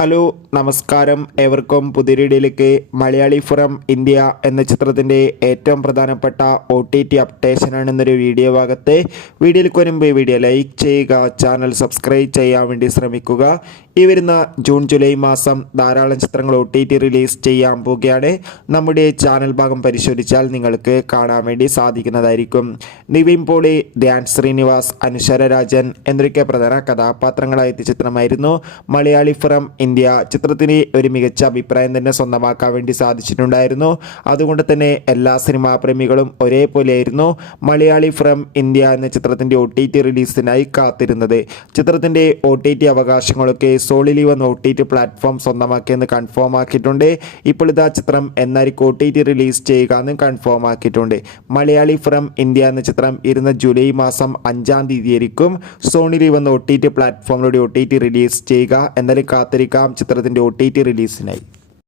Hello നമസ്കാരം, ഏവർക്കും പുതിയ വീഡിയോയിലേക്ക്. മലയാളി ഫ്രം ഇന്ത്യ എന്ന ചിത്രത്തിൻ്റെ ഏറ്റവും പ്രധാനപ്പെട്ട OTT അപ്ഡേഷനാണ് എന്നൊരു വീഡിയോ ഭാഗത്ത്. വീഡിയോയിലേക്ക് വരുമ്പോൾ വീഡിയോ ലൈക്ക് ചെയ്യുക, ചാനൽ സബ്സ്ക്രൈബ് ചെയ്യാൻ വേണ്ടി ശ്രമിക്കുക. ഈ വരുന്ന ജൂൺ ജൂലൈ മാസം ധാരാളം ചിത്രങ്ങൾ OTT റിലീസ് ചെയ്യാൻ പോവുകയാണ്. നമ്മുടെ ചാനൽ ഭാഗം പരിശോധിച്ചാൽ നിങ്ങൾക്ക് കാണാൻ വേണ്ടി സാധിക്കുന്നതായിരിക്കും. നിവിൻ പോളി, ധ്യാൻ ശ്രീനിവാസ്, അനുശ്വര രാജൻ എന്നൊക്കെ പ്രധാന കഥാപാത്രങ്ങളായ ചിത്രമായിരുന്നു മലയാളി ഫ്രം ഇന്ത്യ. ചിത്രത്തിന് ഒരു മികച്ച അഭിപ്രായം തന്നെ സ്വന്തമാക്കാൻ വേണ്ടി സാധിച്ചിട്ടുണ്ടായിരുന്നു. അതുകൊണ്ട് തന്നെ എല്ലാ സിനിമാ പ്രേമികളും ഒരേപോലെയായിരുന്നു മലയാളി ഫ്രം ഇന്ത്യ എന്ന ചിത്രത്തിൻ്റെ OTT റിലീസിനായി കാത്തിരുന്നത്. ചിത്രത്തിൻ്റെ OTT അവകാശങ്ങളൊക്കെ സോളി ലീവ് എന്ന OTT പ്ലാറ്റ്ഫോം സ്വന്തമാക്കിയെന്ന് കൺഫേം ആക്കിയിട്ടുണ്ട്. ഇപ്പോൾ ഇതാ ചിത്രം എന്നായിരിക്കും OTT റിലീസ് ചെയ്യുക എന്നും കൺഫേം ആക്കിയിട്ടുണ്ട്. മലയാളി ഫ്രം ഇന്ത്യ എന്ന ചിത്രം ഇരുന്ന ജൂലൈ മാസം 5-ാം തീയതി ആയിരിക്കും സോണി ലീവ് എന്ന OTT പ്ലാറ്റ്ഫോമിലൂടെ OTT റിലീസ് ചെയ്യുക. എന്നാലും കാത്തിരിക്കാം ചിത്രത്തിൻ്റെ OTT റിലീസിനായി.